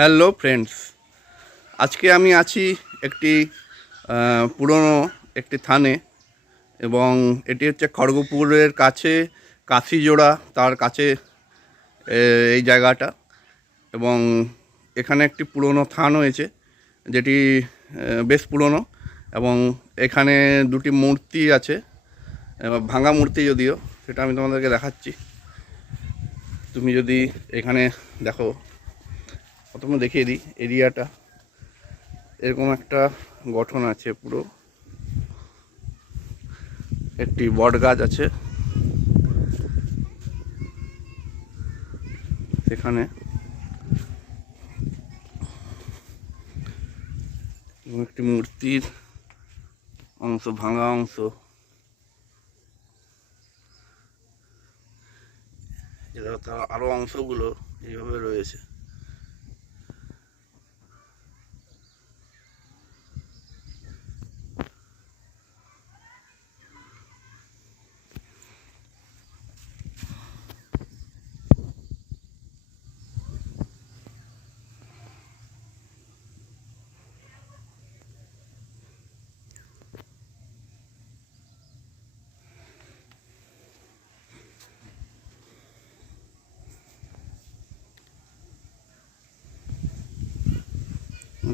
Hello friends, আজকে আমি আছি একটি পুরনো একটি থানে এবং এটি হচ্ছে খড়গপুরের কাছে কাশিজোড়া, তার কাছে এই জায়গাটা এবং এখানে একটি পুরনো থান হয়েছে যেটি বেশ পুরনো এবং এখানে দুটি মূর্তি আছে ভাঙা মূর্তি যদিও, সেটা আমি তোমাদেরকে দেখাচ্ছি। তুমি যদি এখানে দেখো। প্রথমে দেখিয়ে দিই এরিয়াটা। এরকম একটা গঠন আছে পুরো। একটি বট গাছ আছে। সেখানে একটি মূর্তির অংশ, ভাঙা অংশ। এরা তার আরও অংশগুলো এইভাবে রয়েছে।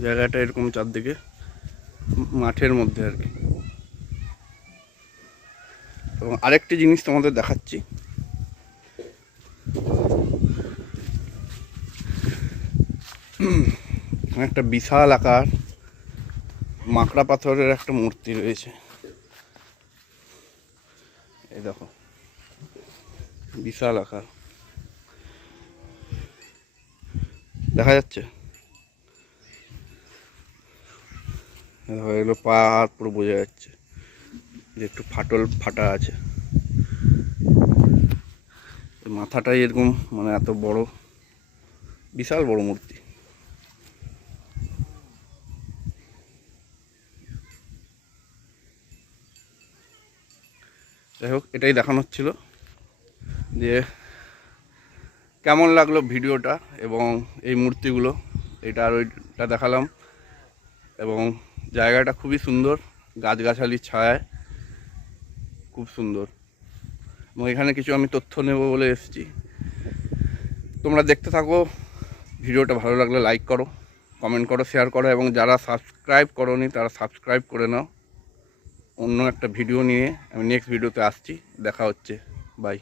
জায়গাটা এরকম চারদিকে, মাঠের মধ্যে আর কি। এবং আরেকটি জিনিস তোমাদের দেখাচ্ছি। একটা বিশাল আকার মাকড়া পাথরের একটা মূর্তি রয়েছে। এই দেখো, বিশাল আকার। দেখা যাচ্ছে দেখো এগুলো পা হাত পুরো বোঝা যাচ্ছে যে একটু ফাটল ফাটা আছে। মাথাটাই এরকম মানে এত বড়, বিশাল বড় মূর্তি। যাই হোক, এটাই দেখানো হচ্ছিল যে কেমন লাগল ভিডিওটা এবং এই মূর্তিগুলো। এটা আর ওইটা দেখালাম এবং জায়গাটা খুবই সুন্দর, গাছগাছালির ছায়ায় খুব সুন্দর। এবং এখানে কিছু আমি তথ্য নেব বলে এসেছি। তোমরা দেখতে থাকো, ভিডিওটা ভালো লাগলে লাইক করো, কমেন্ট করো, শেয়ার করো, এবং যারা সাবস্ক্রাইব করোনি তারা সাবস্ক্রাইব করে নাও। অন্য একটা ভিডিও নিয়ে আমি নেক্সট ভিডিওতে আসছি। দেখা হচ্ছে। বাই